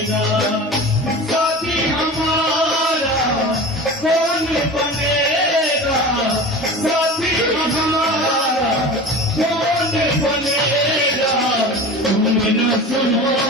बनेगा, साथी हमारा कौन बनेगा, साथी हमारा कौन बनेगा। तुम न सुनो